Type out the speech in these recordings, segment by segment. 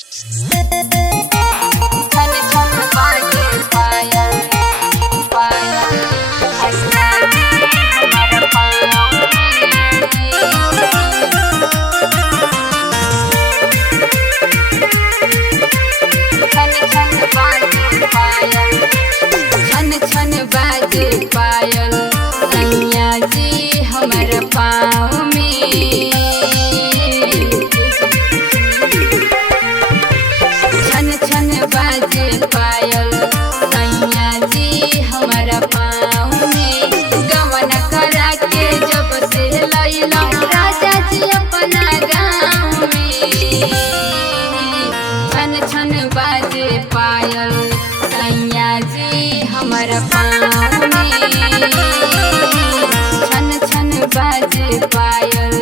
छन छन बाजे पायल पायल हंसना भी हमारा पाँव छन छन बाजे पायल छन छन बाजे पायल सैया जी हमारा पाँव में छन छन बाजे पायल सैया जी हमारा पाँव में गवन करा के जब से लैला राजा जी अपना गाँव में छन छन बाजे पायल सैया जी हमारा पाँव में छन छन बाजे पायल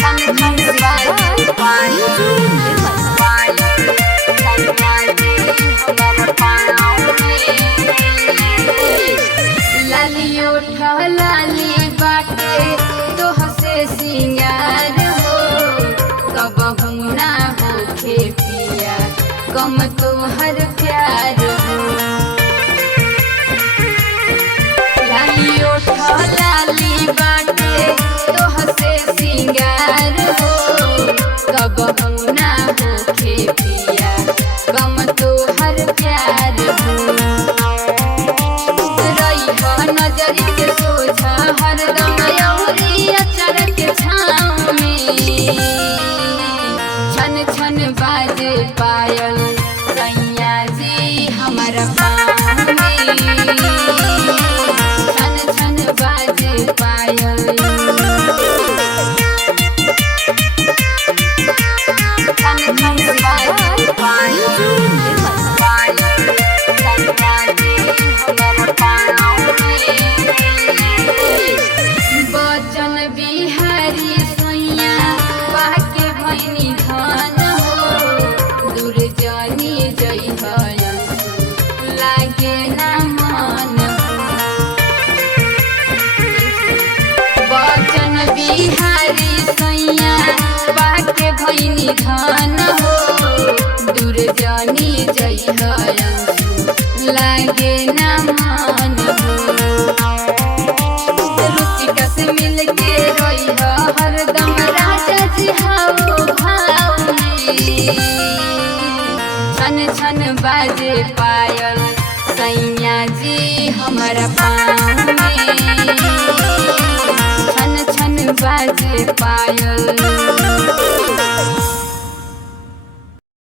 छन छन बाजे पायल पायल सैया जी हमारा पाँव में लाली उठा लाली बाटे तोह से सिंगार हो कबहू ना होखे पिया कम तोहर प्यार हो लाली उठा लाली बाटे तोह से सिंगार हो कबहू ना होखे पिया कम तोहर प्यार हो रही नजर के सोझा हरदम अउरी अचर के छाँव में छन छन बाजे पायल सैया जी हमारा पाँव में छन छन बाजे पायल छन छन बाजे पायल पायल सैया जी हमारा पाँव में बचन बिहारी सैया पाके भैनी धन हो दूर जानी जई लागे ना मन बचन बिहारी सैया पाके भैनी धन हो दूर जानी जई लागे ना मन रुचिका से मिल के रोई हरदम राजा जी हाओ भाव में छन छन बाजे पायल सैया जी हमारा पाँव में छन छन बाजे पायल